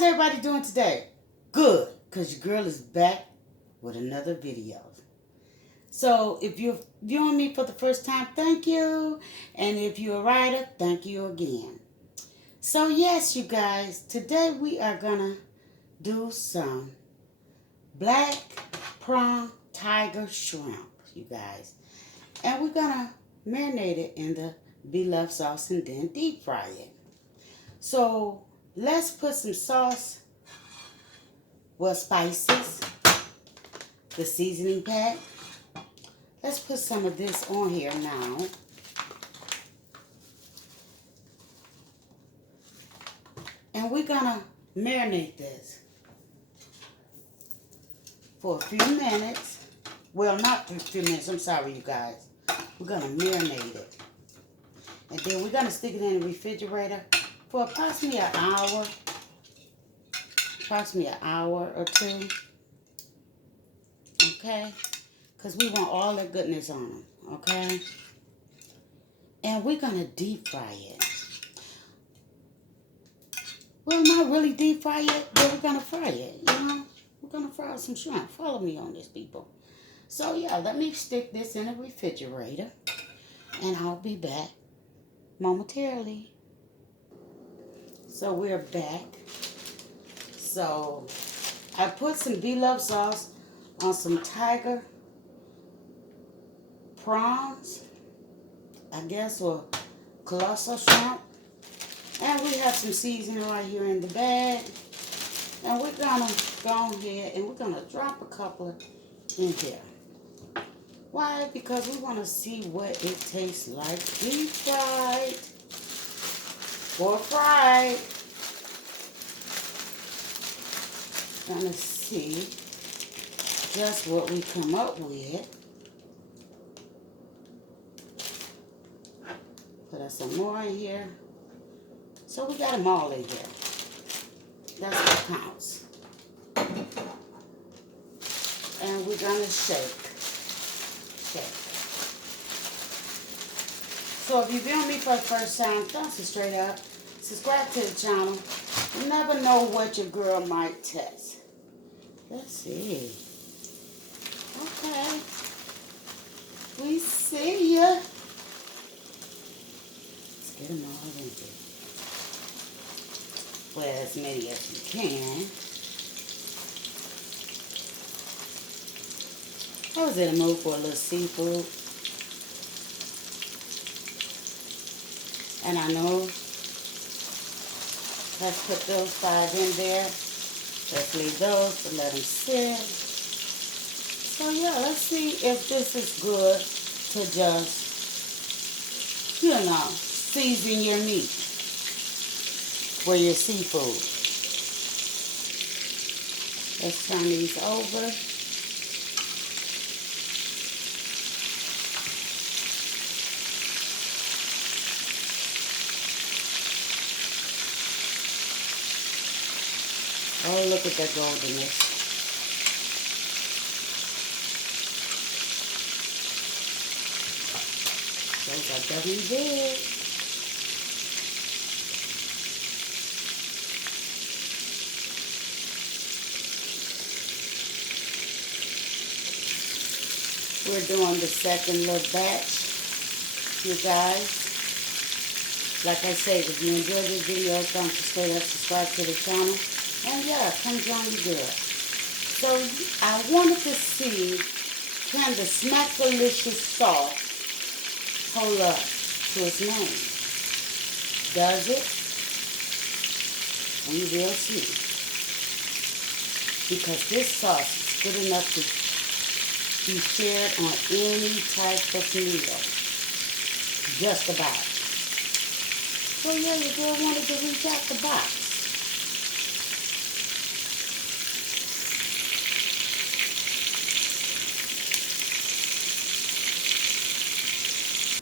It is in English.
How's everybody doing today? Good, because your girl is back with another video. So if you're viewing me for the first time, thank you. And if you're a writer, thank you again. So yes, you guys, today we are going to do some black prawn tiger shrimp, you guys. And we're going to marinate it in the beloved sauce and then deep fry it. So let's put some sauce, spices, the seasoning pack. Let's put some of this on here now. And we're going to marinate this for a few minutes. Well, not a few minutes. I'm sorry, you guys. We're going to marinate it. And then we're going to stick it in the refrigerator for approximately an hour. Approximately an hour or two. Okay? Because we want all the goodness on them. Okay? And we're going to deep fry it. Well, not really deep fry it, but we're going to fry it, you know. We're going to fry some shrimp. Follow me on this, people. So, yeah, let me stick this in the refrigerator. And I'll be back momentarily. So, we're back. So, I put some beloved sauce on some tiger prawns, I guess, or colossal shrimp. And we have some seasoning right here in the bag. And we're going to go ahead and we're going to drop a couple in here. Why? Because we want to see what it tastes like deep fried or fried. Going to see just what we come up with. Put us some more in here. So we got them all in here. That's what counts. And we're going to shake. Shake. So if you're viewing me for the first time, don't sit straight up. Subscribe to the channel. You never know what your girl might test. Let's see. Okay. We see ya. Let's get them all in here. Well, as many as you can. I was in the mood for a little seafood. And I know, let's put those 5 in there. Let's leave those to let them sit. So yeah, let's see if this is good to just, you know, season your meat. For your seafood. Let's turn these over. Oh, look at that goldenness. Those are definitely big. We're doing the second little batch, you guys. Like I said, if you enjoyed this video, don't forget to subscribe to the channel. And yeah, come join your girl. So I wanted to see, can the Smackalicious sauce hold up to its name? Does it? We will see. Because this sauce is good enough to be shared on any type of meal. Just about. So yeah, your girl wanted to reach out